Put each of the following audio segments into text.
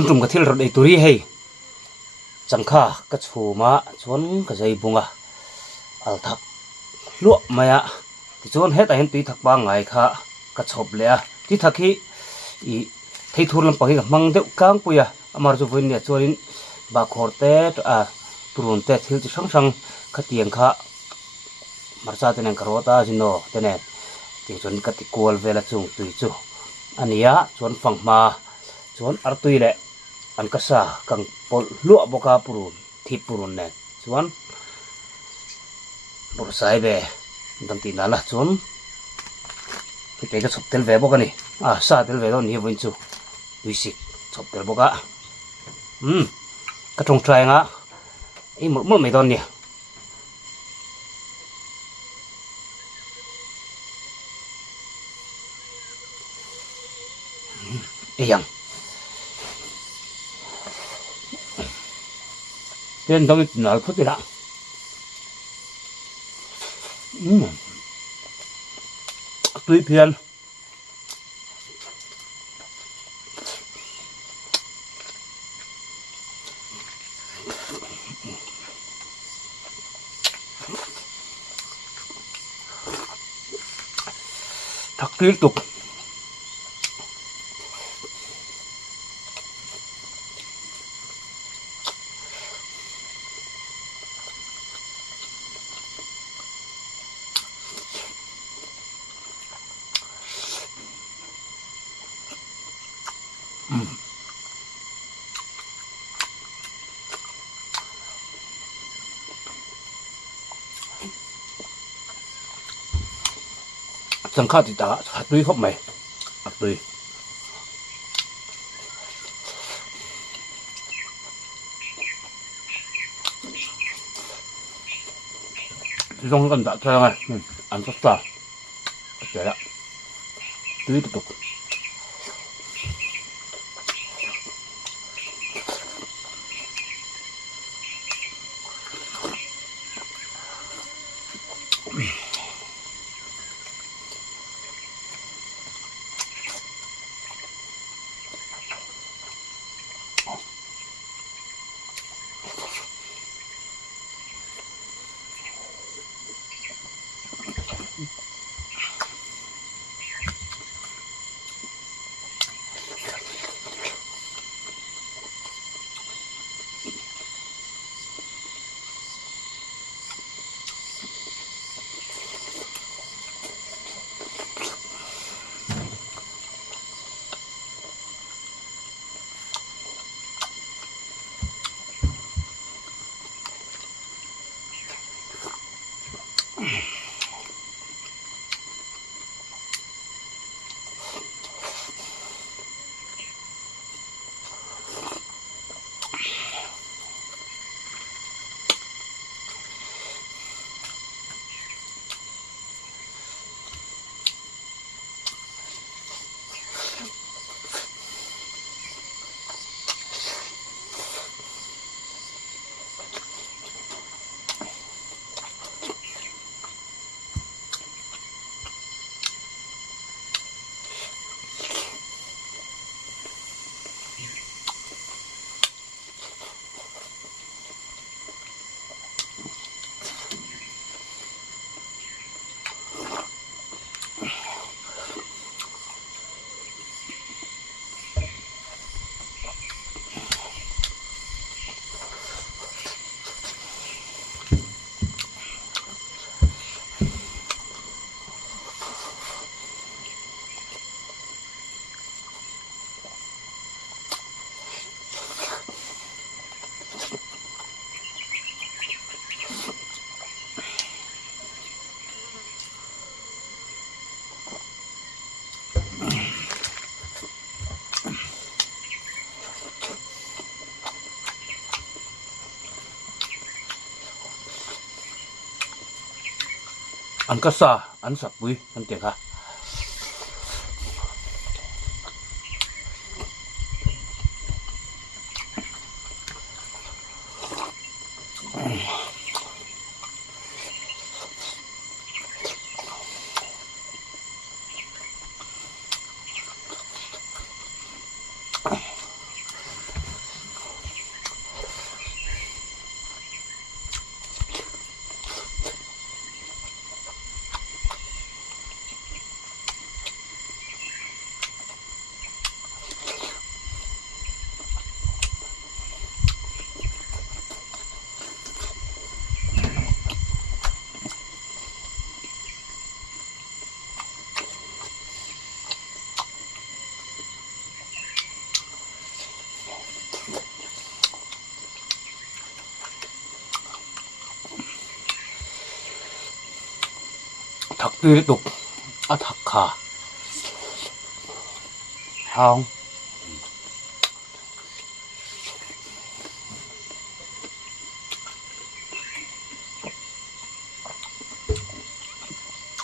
tuân trùng cái thil rồi đầy turi hay chẳng kha cái chủ mà chốn cái dây bunga al thak lụa maya thì chốn hết anh tùy thak ba ngày kha cái chộp lẹ tí thak hi thấy thua làm bằng mang đeo cang puya amar cho vinh nè chốn bà khor te turun te thil chỉ sang sang cái tiền kha marsa tên karota jino tên thì chốn cái call về là chung tùy chu ania chốn phẳng mà chốn artui lẹ an kasa kang pol lụa boka purun thip purun nè chốn bor sai be dam ti nala chốn cái chop tel ve boka ni sa tel ve don hi vin chu wisik chop tel boka cái trong trai ngã một mấy don nè yang tên tôi nói phút gì đó tuy phiền thật liên tục chẳng khác thì đã tuy không mày tuy trong cần đã cho này ăn rất là vậy đó tuy tiếp tục ăn cá sa ăn sặc bùi ăn tiền ha thật tươi tục thật khả không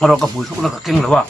rồi cả mùi súp là cả kinh rồi à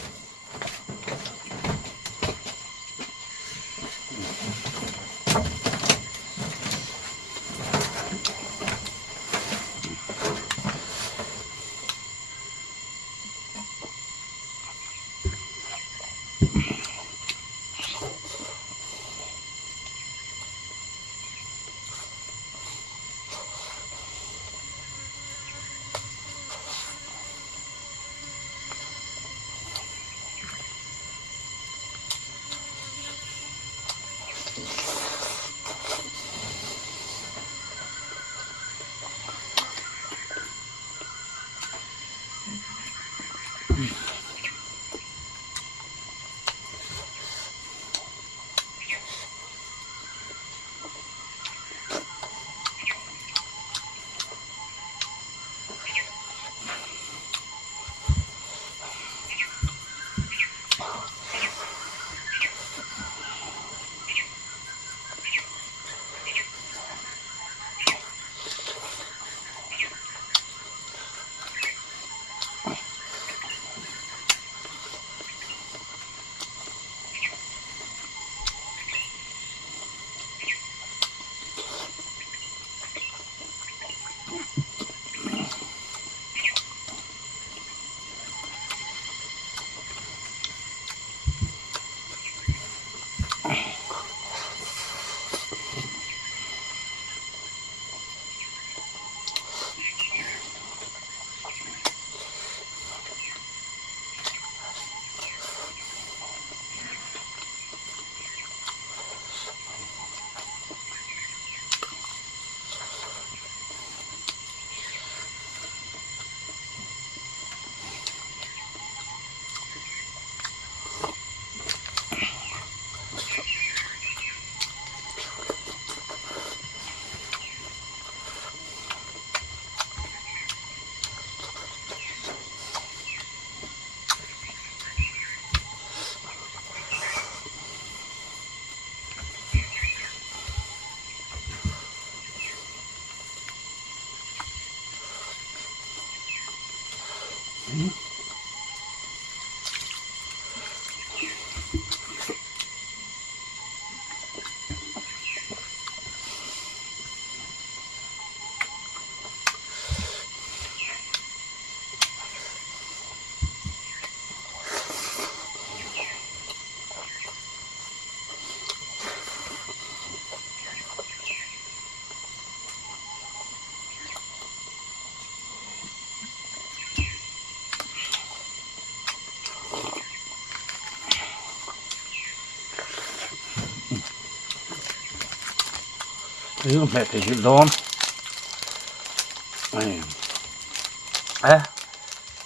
thứ mẹ thì chịu đón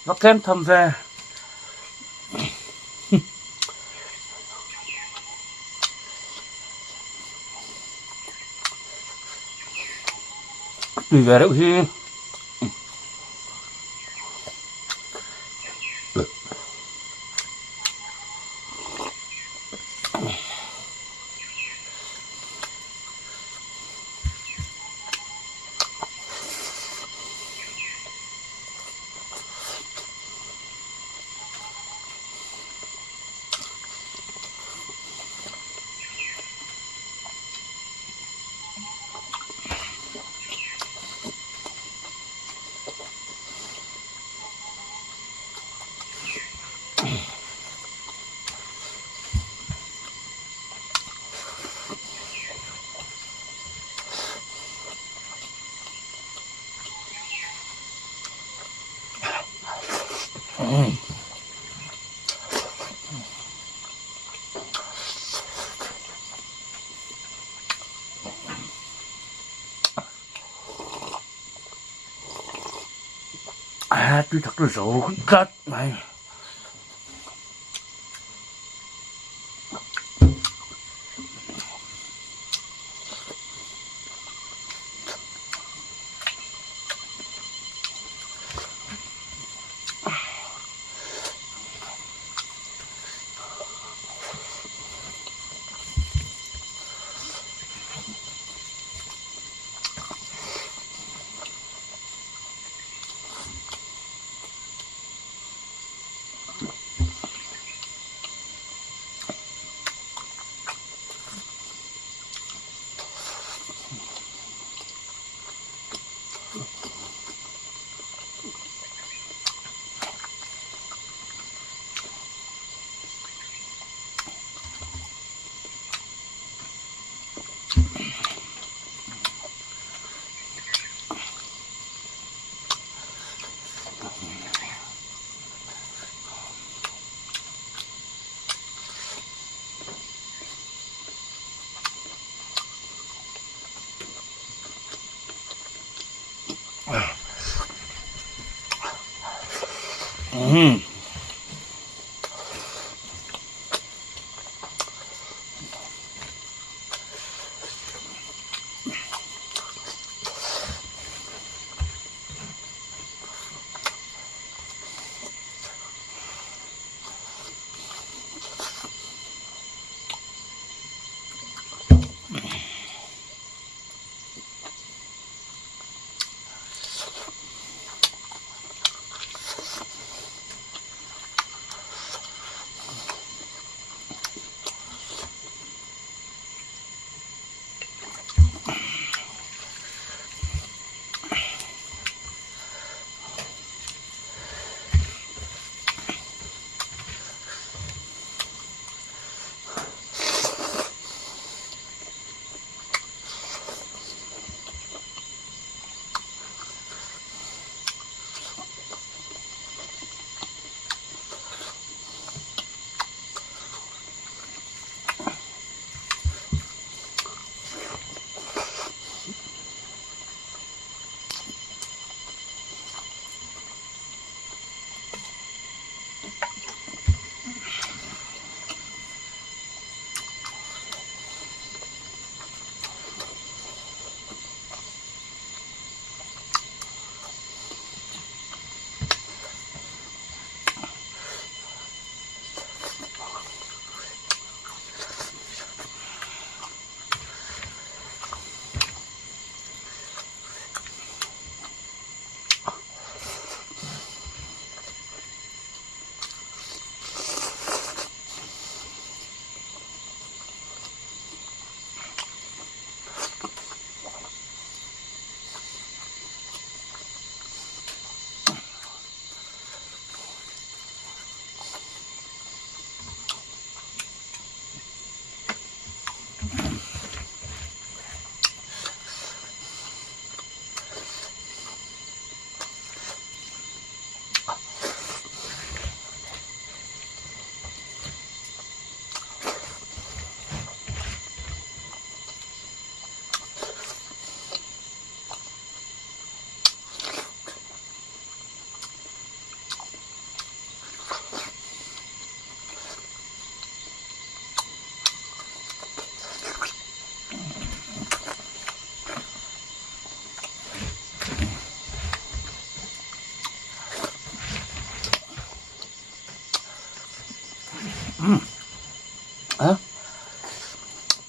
nó kém thâm về tùy về đâu hi tôi thật là rộ cất này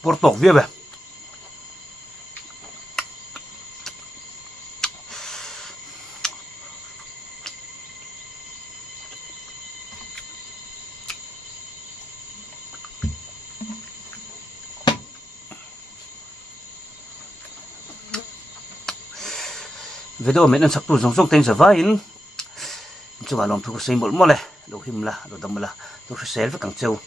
Portok vía về. Video mình ăn sắc tu giống giống tên sở vai in chúng ta làm thu xây một món này đồ him là đồ đâm là tôi sẽ xé với càng trâu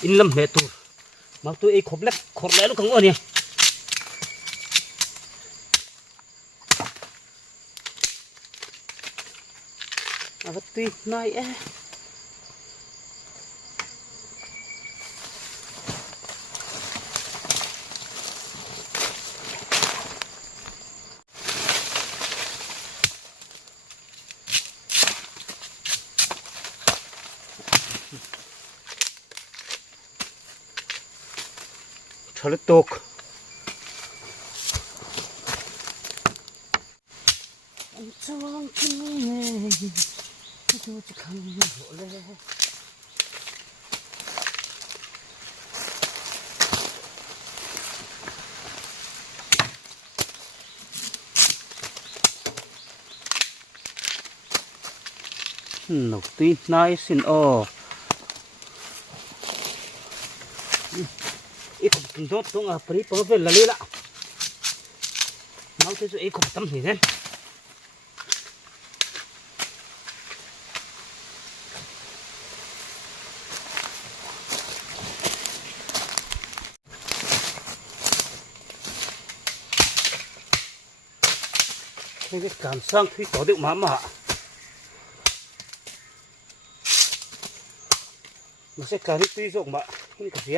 in lâm mẹ tu mà tôi ấy khốp lẽ nó không ngon nhỉ à vật tuy này ấy Thale tok chuang kim ne chu khang le nấu tí nai xin o ít cũng tốt tung à pri po về là lì lạ máu thế rồi ít cũng tâm thì thế cái cảm sang khi có được má mà nó sẽ cả tuy rộng mà không có gì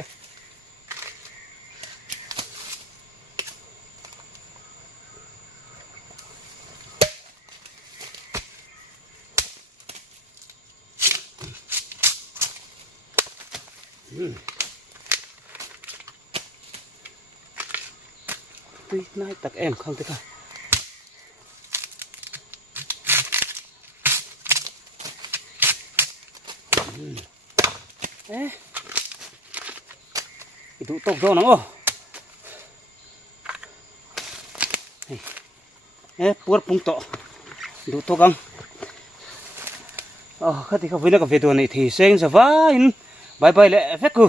tuy nay tắc em không thế cả ê itu tốc do nắng ô ê buat pung to itu tốc ang khát thì không phải là cà phê tuần này thì sen giờ vá bye bye lẹ phép cứ